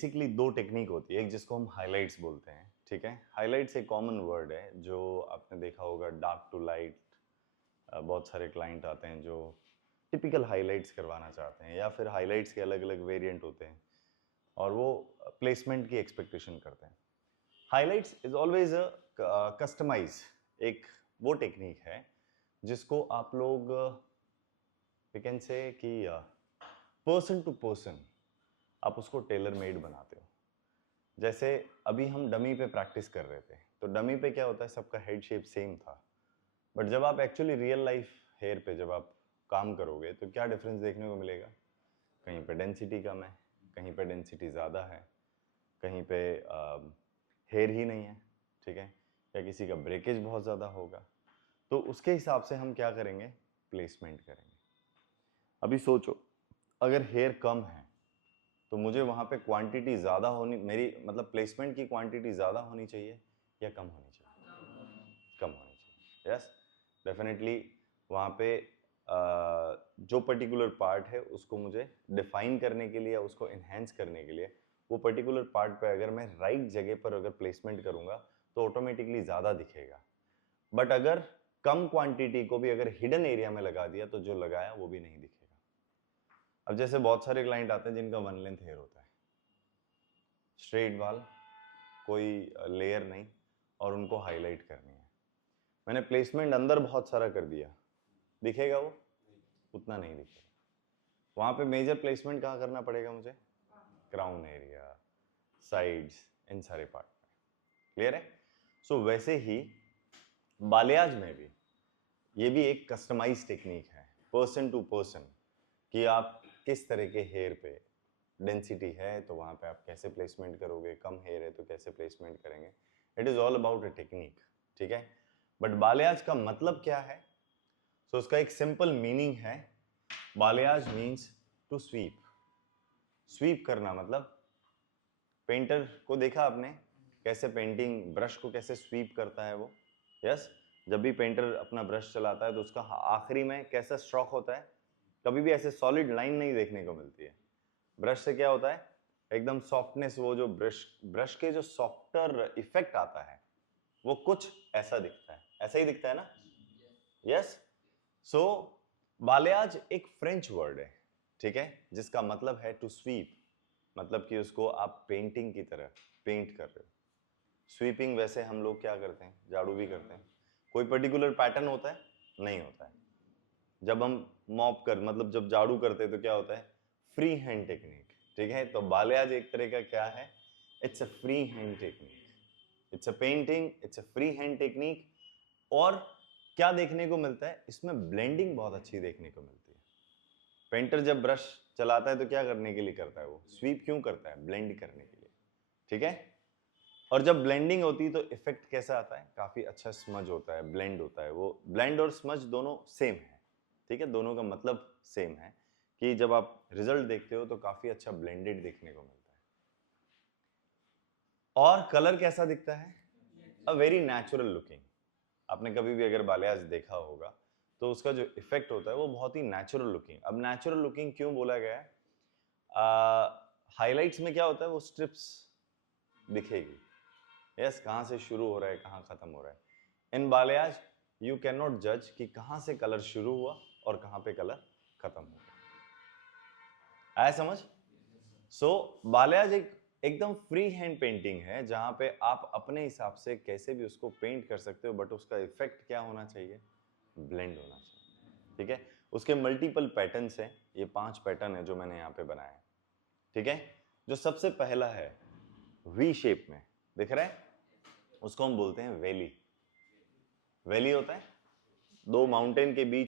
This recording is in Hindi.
बेसिकली दो टेक्निक होती है, एक जिसको हम हाइलाइट्स बोलते हैं, ठीक है। हाइलाइट्स एक कॉमन वर्ड है जो आपने देखा होगा, डार्क टू लाइट। बहुत सारे क्लाइंट आते हैं जो टिपिकल हाइलाइट्स करवाना चाहते हैं, या फिर हाइलाइट्स के अलग अलग वेरिएंट होते हैं और वो प्लेसमेंट की एक्सपेक्टेशन करते हैं। Highlights is always a customize, एक वो टेक्निक है जिसको आप लोग वी कैन से कि पर्सन टू पर्सन आप उसको टेलर मेड बनाते हो। जैसे अभी हम डमी पे प्रैक्टिस कर रहे थे, तो डमी पे क्या होता है, सबका हेड शेप सेम था, बट जब आप एक्चुअली रियल लाइफ हेयर पे जब आप काम करोगे तो क्या डिफरेंस देखने को मिलेगा। कहीं पे डेंसिटी कम है, कहीं पे डेंसिटी ज़्यादा है, कहीं पे हेयर ही नहीं है, ठीक है, या किसी का ब्रेकेज बहुत ज़्यादा होगा। तो उसके हिसाब से हम क्या करेंगे, प्लेसमेंट करेंगे। अभी सोचो, अगर हेयर कम है तो मुझे वहाँ पे क्वांटिटी ज़्यादा होनी, मेरी मतलब प्लेसमेंट की क्वांटिटी ज़्यादा होनी चाहिए या कम होनी चाहिए? कम होनी चाहिए। यस, डेफिनेटली वहाँ पे जो पर्टिकुलर पार्ट है उसको मुझे डिफाइन करने के लिए, उसको इन्हेंस करने के लिए, वो पर्टिकुलर पार्ट पे अगर मैं राइट जगह पर अगर प्लेसमेंट करूँगा तो ऑटोमेटिकली ज़्यादा दिखेगा। बट अगर कम क्वांटिटी को भी अगर हिडन एरिया में लगा दिया तो जो लगाया वो भी नहीं दिखेगा। अब जैसे बहुत सारे क्लाइंट आते हैं जिनका वन लेंथ हेयर होता है, स्ट्रेट बाल, कोई लेयर नहीं, और उनको हाईलाइट करनी है। मैंने प्लेसमेंट अंदर बहुत सारा कर दिया, दिखेगा वो? उतना नहीं दिखेगा। वहां पे मेजर प्लेसमेंट कहाँ करना पड़ेगा मुझे? क्राउन एरिया, साइड्स, इन सारे पार्ट में। क्लियर है? सो वैसे ही बालियाज में भी ये भी एक कस्टमाइज टेक्निक है, पर्सन टू पर्सन, कि आप किस तरह के हेयर पे डेंसिटी है तो वहां पे आप कैसे प्लेसमेंट करोगे, कम हेयर है तो कैसे प्लेसमेंट करेंगे। It is all about a technique, ठीक है। बट बालियाज का मतलब क्या है? सो उसका एक सिंपल मीनिंग है, बालियाज मीन्स टू स्वीप। स्वीप करना मतलब, पेंटर को देखा आपने कैसे पेंटिंग ब्रश को कैसे स्वीप करता है वो? यस, जब भी पेंटर अपना ब्रश चलाता है तो उसका आखिरी में कैसा स्ट्रोक होता है, कभी भी ऐसे सॉलिड लाइन नहीं देखने को मिलती है। ब्रश से क्या होता है, एकदम सॉफ्टनेस, वो जो ब्रश ब्रश के जो सॉफ्टर इफेक्ट आता है वो कुछ ऐसा दिखता है, ऐसा ही दिखता है ना? यस। सो बालियाज एक फ्रेंच वर्ड है, ठीक है, जिसका मतलब है टू स्वीप, मतलब कि उसको आप पेंटिंग की तरह पेंट कर रहे हो। स्वीपिंग वैसे हम लोग क्या करते हैं, झाड़ू भी करते हैं, कोई पर्टिकुलर पैटर्न होता है? नहीं होता है। जब हम मॉप कर मतलब जब झाड़ू करते हैं तो क्या होता है, फ्री हैंड टेक्निक, ठीक है। तो बालियाज एक तरह का क्या है, it's a free hand technique, it's a painting, it's a free hand technique. और क्या देखने को मिलता है इसमें, ब्लेंडिंग बहुत अच्छी देखने को मिलती है। पेंटर जब ब्रश चलाता है तो क्या करने के लिए करता है, वो स्वीप क्यों करता है? ब्लेंड करने के लिए, ठीक है। और जब ब्लेंडिंग होती है तो इफेक्ट कैसा आता है, काफी अच्छा स्मज होता है, ब्लेंड होता है। वो ब्लेंड और स्मज दोनों सेम है, ठीक है, दोनों का मतलब सेम है कि जब आप रिजल्ट देखते हो तो काफी अच्छा ब्लेंडेड देखने को मिलता है। और कलर कैसा दिखता है? A very natural looking. आपने कभी भी अगर बालियाज देखा होगा तो उसका जो इफेक्ट होता है वो बहुत ही नेचुरल लुकिंग। अब नेचुरल लुकिंग क्यों बोला गया है? हाइलाइट्स में क्या होता है, वो स्ट्रिप्स दिखेगी, यस, कहां से शुरू हो रहा है कहां खत्म हो रहा है। इन बालियाज यू कैन नॉट जज कि कहां से कलर शुरू हुआ और कहां पे कलर खत्म हो गया। आया समझ? सो बालियाज एक एकदम फ्री हैंड पेंटिंग है जहां पे आप अपने हिसाब से कैसे भी उसको पेंट कर सकते हो, बट उसका इफेक्ट क्या होना चाहिए, ब्लेंड होना चाहिए, ठीक है। उसके मल्टीपल पैटर्न्स हैं, ये 5 पैटर्न है जो मैंने यहाँ पे बनाए हैं, ठीक है। जो सबसे पहला है वी शेप में, दिख रहा है, उसको हम बोलते हैं वैली। वैली होता है दो माउंटेन के बीच